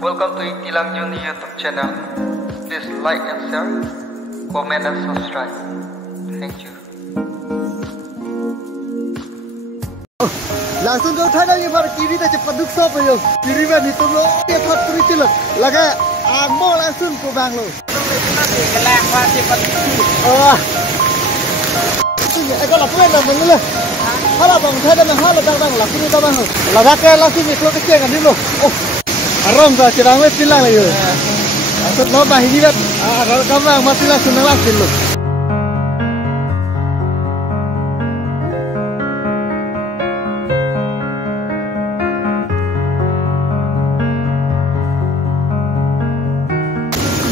Welcome to Ikilang Jun YouTube channel. Please like and share, comment and subscribe. Thank you. Langsung kau tanya yang baru kiri dah cepat duk stop ayo. Kiri mana itu lo? Dia thot teri cila. Laga amo langsung kau bang lo. Kelang wajib penting. Oh. Ini aku lakukan dah mana lah. Hala bang, saya dah hala bang lakukan itu bang. Laga ke langsung ni kalau kecil kan dulu. Oh. Arong dah cerang wes bilang ayo. Asal lo bah ini dah. Kalau kamu masih langsung langsung lo.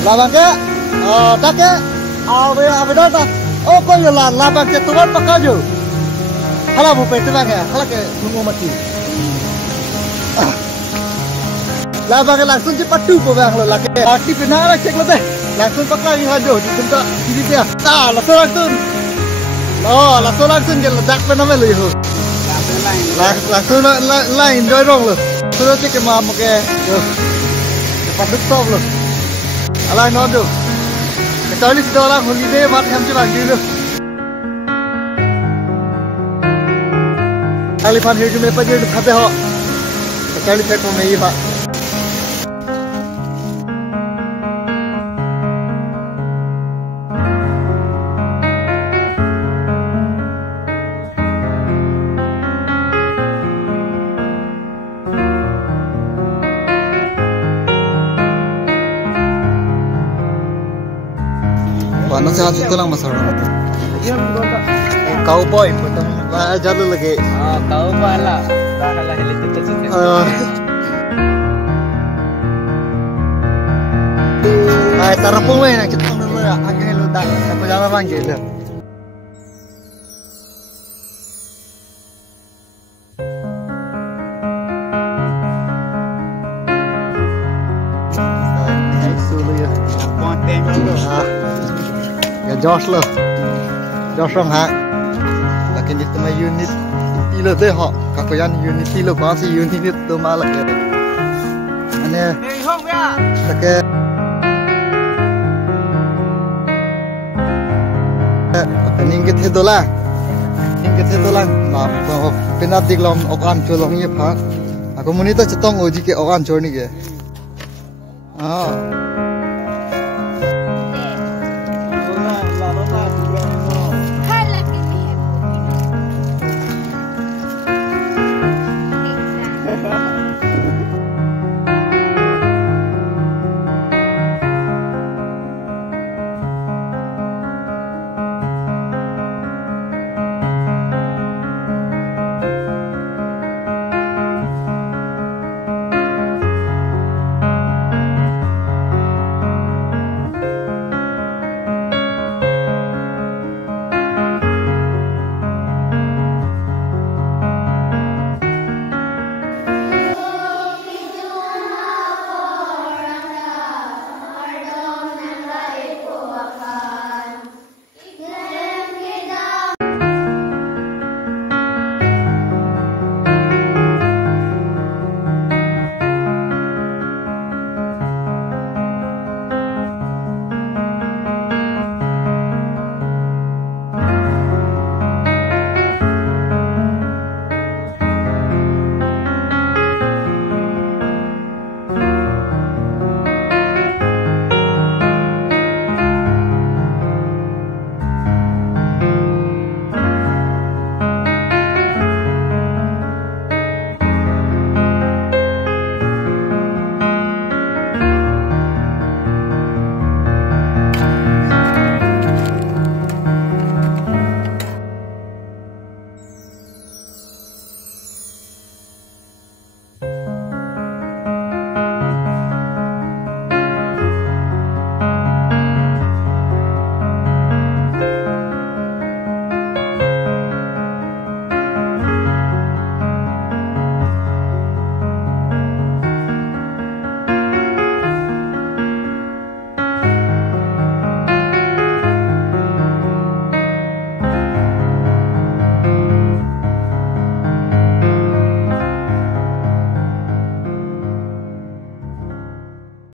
Labang ke, tak ke, awe dah tak. Oh kau yang labang ke tuan pakai je. Halah bukan tu bang ya, halah ke tunggu mati. Labang ke langsung cepat tu bang lo, lagi. Parti benar lah cek lo deh. Langsung pakai yang haju, di tempat kiri dia. Ah, langsung. Oh, langsung je ledak benar lo itu. Langsung lain dorong lo. Sudah cek kemana ke? Cepat duk stop lo. Alai nodo. Kecuali sudah orang holiday mat ham jalan dulu. Alifan hidup mereka jadi kata ho. Kecuali saya pun mei pak. Panas sehat itu lang masalah. Cowboy, betul. Jalan lagi. Oh, cowboy lah. Dah lah helit itu sih. Tarapung lah nak kita dulu ya. Agak lu dah. Apa jalan panggil dah. Konten dulu. Ya Josh lah, Josh orang hak. Lakin itu mah unit itu deh hak. Kakuyan unit itu masih unit itu malah ke. Mana? Hei hong ya. Tak Ninggit itu lah. Nah, penat diklom okan colongnya pak. Aku monita cetong uji ke okan cor ni ke. Ah.